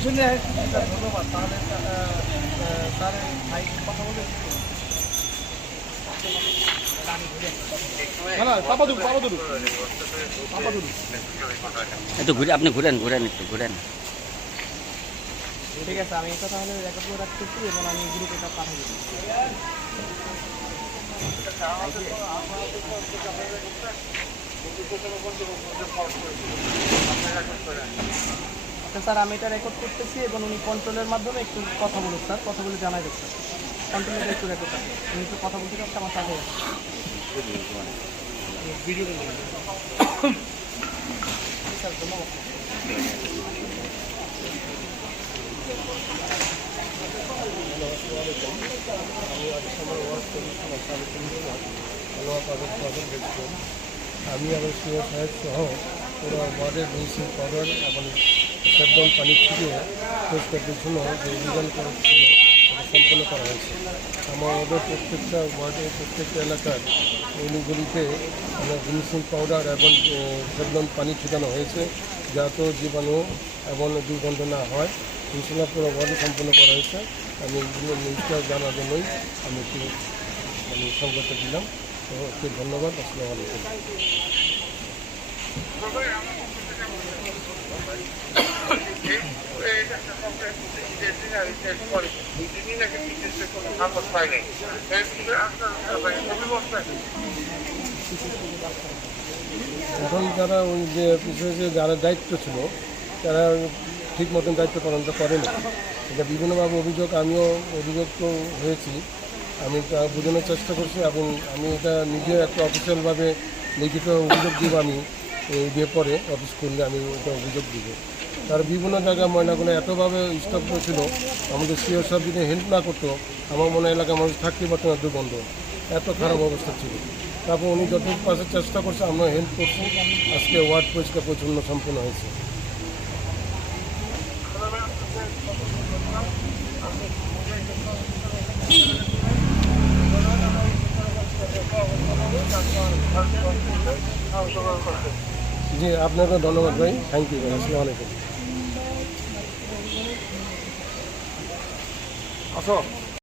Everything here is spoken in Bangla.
পিছনে ধন্যবাদ। তাহলে স্যার ভাই কথা বলতে একটু ঘুরে আপনি ঘুরেন একটু ঘুরেন। ঠিক আছে, আমি এটা তাহলে রেকর্ড করে রাখতেছি এবং আমি গ্রুপে এটা পাঠিয়ে দিচ্ছি। আচ্ছা স্যার, আমি এটা রেকর্ড করতেছি এবং উনি কন্ট্রোলের মাধ্যমে একটু কথা বলুন স্যার, কথা বলে জানাই দেবেন স্যার। কন্ট্রোলের একটু রেকর্ড রাখবেন, উনি একটু কথা বলতে চাচ্ছে আমার সাথে ভিডিও স্যার। ধন্যবাদ। আমি এবং সিও সাহেব সহ পুরো ওয়ার্ডের ব্লিচিং পাউডার এবং একদম পানি ছিটিয়ে পরিষ্কার জন্য যে অভিযান করা ছিল সেটা সম্পন্ন করা হয়েছে। আমাদের প্রত্যেকটা ওয়ার্ডের প্রত্যেকটা এলাকার অলিগলিতে আমরা ব্লিচিং পাউডার এবং একদম পানি ছিটানো হয়েছে যাতে জীবাণু এবং দুর্গন্ধ না হয়। ইনশাল্লাহ পুরো ওয়ার্ডে সম্পন্ন করা হয়েছে। আমি নিউজটা জানার জন্যই আমি একটু সংবাদটা দিলাম। তো একটু ধন্যবাদ। আসসালামু আলাইকুম। এখন যারা ওই যে পিছিয়ে যারা দায়িত্ব ছিল তারা ঠিক মতন দায়িত্ব পালন করেনি। এটা বিভিন্নভাবে অভিযোগ, আমিও অভিযুক্ত হয়েছি। আমি তা বোঝানোর চেষ্টা করছি এবং আমি এটা নিজে একটা অফিসিয়ালভাবে লিখিত অভিযোগ দিব। আমি এই ব্যাপারে অফিস করলে আমি এটা অভিযোগ দিব। তার বিভিন্ন জায়গায় ময়লাগুলো এতভাবে স্তব্ধ ছিল, আমাদের সিও সাহেব যদি হেল্প না করতো আমার মনে হয় এলাকার মানুষ থাকতে পারতো না, দুর্গন্ধ এত খারাপ অবস্থা ছিল। তারপর উনি যতটুকু পাশে চেষ্টা করছে, আমরা হেল্প করছি। আজকে ওয়ার্ড পরিষ্কার পরিচ্ছন্ন সম্পূর্ণ হয়েছে। জি, আপনাকে ধন্যবাদ ভাই, থ্যাংক ইউ ভাই। আসসালামু আলাইকুম। আসো।